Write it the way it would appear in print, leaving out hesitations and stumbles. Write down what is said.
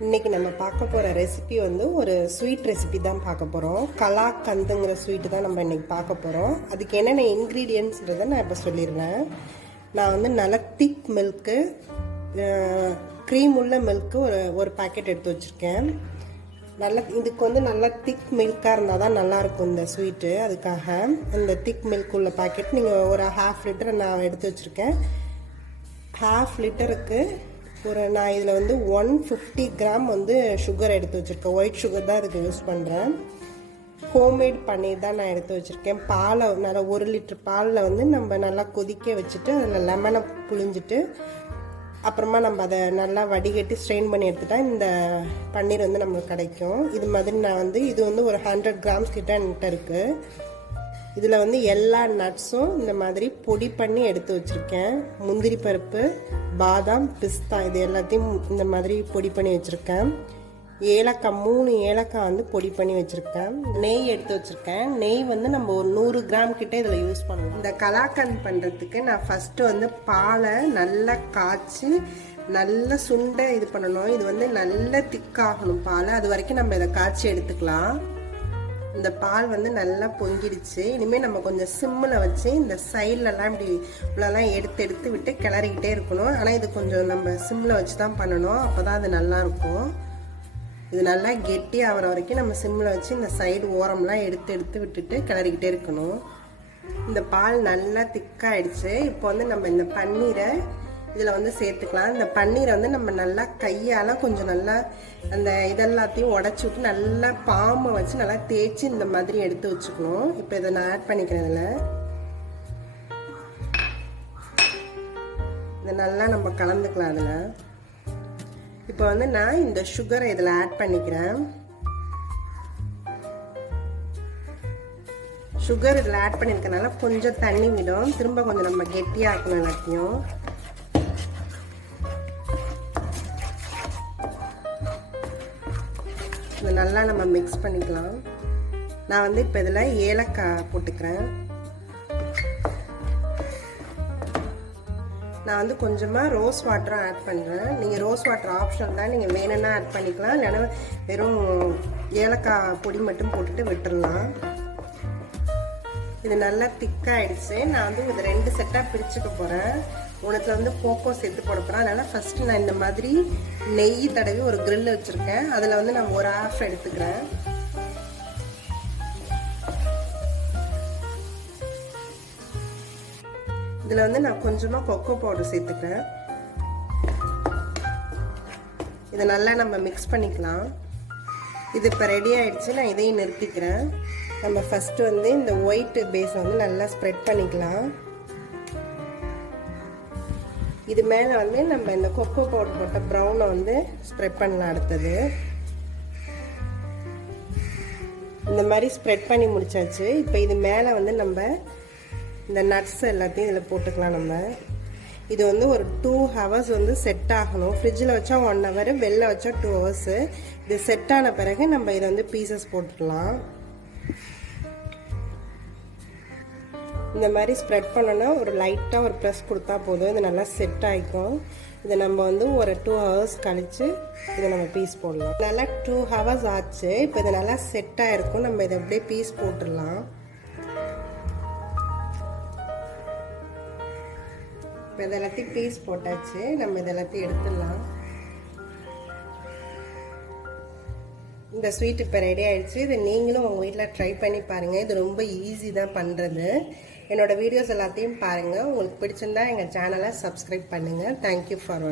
இன்னைக்கு நம்ம பார்க்க போகிற ரெசிபி வந்து ஒரு ஸ்வீட் ரெசிபி தான் பார்க்க போகிறோம். கலாக்கந்துங்கிற ஸ்வீட்டு தான் நம்ம இன்றைக்கி பார்க்க போகிறோம். அதுக்கு என்னென்ன இன்க்ரீடியன்ட்ஸ்ன்றதை நான் இப்போ சொல்லிடுறேன். நான் வந்து நல்ல திக் மில்க்கு, க்ரீம் உள்ள மில்க்கு ஒரு பாக்கெட் எடுத்து வச்சுருக்கேன். இதுக்கு வந்து நல்லா திக் மில்காக இருந்தால் தான் நல்லாயிருக்கும் இந்த ஸ்வீட்டு. அதுக்காக இந்த திக் மில்க் உள்ள பாக்கெட் நீங்கள் ஒரு 1/2 லிட்டர் நான் எடுத்து வச்சுருக்கேன். 1/2 லிட்டருக்கு நான் இதில் வந்து 150 கிராம் வந்து சுகர் எடுத்து வச்சுருக்கேன். ஒயிட் சுகர் தான் இதுக்கு யூஸ் பண்ணுறேன். ஹோம்மேட் பன்னீர் தான் நான் எடுத்து வச்சுருக்கேன். பாலை நல்லா 1 லிட்டர் பாலில் வந்து நம்ம நல்லா கொதிக்க வச்சுட்டு அதில் லெமனை புழிஞ்சிட்டு அப்புறமா நம்ம அதை நல்லா வடிகட்டி ஸ்ட்ரெயின் பண்ணி எடுத்துட்டா இந்த பன்னீர் வந்து நம்மளுக்கு கிடைக்கும். இது மாதிரி நான் வந்து இது வந்து ஒரு 100 கிராம்ஸ் கிட்ட என்கிட்ட இருக்குது. இதில் வந்து எல்லா நட்ஸும் இந்த மாதிரி பொடி பண்ணி எடுத்து வச்சுருக்கேன். முந்திரி பருப்பு, பாதாம், பிஸ்தா இது எல்லாத்தையும் இந்த மாதிரி பொடி பண்ணி வச்சுருக்கேன். ஏலக்காய் 3 ஏலக்காய் வந்து பொடி பண்ணி வச்சுருக்கேன். நெய் எடுத்து வச்சுருக்கேன். நெய் வந்து நம்ம ஒரு 100 கிராம் கிட்ட இதில் யூஸ் பண்ணுவோம். இந்த கலாக்கந்த் பண்ணுறதுக்கு நான் ஃபஸ்ட்டு வந்து பாலை நல்லா காய்ச்சி நல்லா சுண்டை இது பண்ணணும். இது வந்து நல்லா திக்காகணும் பால். அது வரைக்கும் நம்ம இதை காய்ச்சி எடுத்துக்கலாம். இந்த பால் வந்து நல்லா பொங்கிடுச்சு. இனிமேல் நம்ம கொஞ்சம் சிம்மில் வச்சு இந்த சைட்லலாம் இப்படி இவ்வளோலாம் எடுத்து விட்டு கிளறிக்கிட்டே இருக்கணும். ஆனால் இது கொஞ்சம் நம்ம சிம்மில் வச்சு தான் பண்ணணும். அப்போ தான் அது நல்லாயிருக்கும். இது நல்லா கெட்டி ஆகிற வரைக்கும் நம்ம சிம்மில் வச்சு இந்த சைடு ஓரம்லாம் எடுத்து விட்டுட்டு கிளறிக்கிட்டே இருக்கணும். இந்த பால் நல்லா திக்காயிடுச்சு. இப்போ வந்து நம்ம இந்த பன்னீரை இதில் வந்து சேர்த்துக்கலாம். இந்த பன்னீரை வந்து நம்ம நல்லா கையால் கொஞ்சம் நல்லா அந்த இதெல்லாத்தையும் உடச்சி விட்டு நல்லா பாம்பை வச்சு நல்லா தேய்ச்சி இந்த மாதிரி எடுத்து வச்சுக்கணும். இப்போ இதை நான் ஆட் பண்ணிக்கிறேன். இதை நல்லா நம்ம கலந்துக்கலாம். அதில் இப்போ வந்து நான் இந்த சுகரை இதில் ஆட் பண்ணிக்கிறேன். சுகர் இதில் ஆட் பண்ணியிருக்கனால கொஞ்சம் தண்ணி விடும். திரும்ப கொஞ்சம் நம்ம கெட்டியாக இருக்கணும். எல்லாத்தையும் இதை நல்லா நம்ம மிக்ஸ் பண்ணிக்கலாம். நான் வந்து இப்போ இதில் ஏலக்காய் போட்டுக்கிறேன். நான் வந்து கொஞ்சமாக ரோஸ் வாட்டரும் ஆட் பண்ணுறேன். நீங்கள் ரோஸ் வாட்டர் ஆப்ஷன் தான், நீங்கள் வேணும்னா ஆட் பண்ணிக்கலாம். இல்லைன்னா வெறும் ஏலக்காய் பொடி மட்டும் போட்டுட்டு விட்டுடலாம். இது நல்லா திக்காகிடுச்சு. நான் வந்து இது 2 செட்டாக பிரிச்சுக்க போகிறேன். உனத்தில் வந்து கோகோ சேர்த்து போட போகிறேன். அதனால் ஃபஸ்ட்டு நான் இந்த மாதிரி நெய் தடவி ஒரு கிரில் வச்சுருக்கேன். அதில் வந்து நான் ஒரு ஹாஃப் எடுத்துக்கிறேன். இதில் வந்து நான் கொஞ்சமாக கொக்கோ பவுடர் சேர்த்துக்கிறேன். இதை நல்லா நம்ம மிக்ஸ் பண்ணிக்கலாம். இது இப்போ ரெடி ஆகிடுச்சு. நான் இதையும் நிறுத்திக்கிறேன். நம்ம ஃபஸ்ட்டு வந்து இந்த ஒயிட் பேஸை வந்து நல்லா ஸ்ப்ரெட் பண்ணிக்கலாம். இது மேலே வந்து நம்ம இந்த கொக்கோ பவுடர் போட்ட ப்ரௌனை வந்து ஸ்ப்ரெட் பண்ணலாம். அடுத்தது இந்த மாதிரி ஸ்ப்ரெட் பண்ணி முடிச்சாச்சு. இப்போ இது மேலே வந்து நம்ம இந்த நட்ஸ் எல்லாத்தையும் இதில் போட்டுக்கலாம். நம்ம இது வந்து ஒரு 2 ஹவர்ஸ் வந்து செட் ஆகணும். ஃப்ரிட்ஜில் வச்சா 1 ஹவர், வெளில வச்சா 2 ஹவர்ஸு. இது செட் ஆன பிறகு நம்ம இதை வந்து பீசஸ் போட்டுக்கலாம். இந்த மாதிரி ஸ்ப்ரெட் பண்ணோன்னா ஒரு லைட்டாக ஒரு ப்ரெஸ் கொடுத்தா போதும். இது நல்லா செட் ஆகிக்கும். இதை நம்ம வந்து ஒரு 2 ஹவர்ஸ் கழித்து இதை நம்ம பீஸ் போடலாம். நல்லா 2 ஹவர்ஸ் ஆச்சு. இப்போ இது நல்லா செட் ஆகிருக்கும். நம்ம இதை அப்படியே பீஸ் போட்டுடலாம். இப்போ இது எல்லாத்தையும் பீஸ் போட்டாச்சு. நம்ம இது எல்லாத்தையும் எடுத்துடலாம். இந்த ஸ்வீட் இப்போ ரெடி ஆகிடுச்சு. இது நீங்களும் உங்கள் வீட்டில் ட்ரை பண்ணி பாருங்கள். இது ரொம்ப ஈஸி தான் பண்ணுறது. என்னோடய வீடியோஸ் எல்லாத்தையும் பாருங்கள். உங்களுக்கு பிடிச்சிருந்தா எங்கள் சேனலை சப்ஸ்கிரைப் பண்ணுங்கள். தேங்க்யூ ஃபார் வாட்சிங்.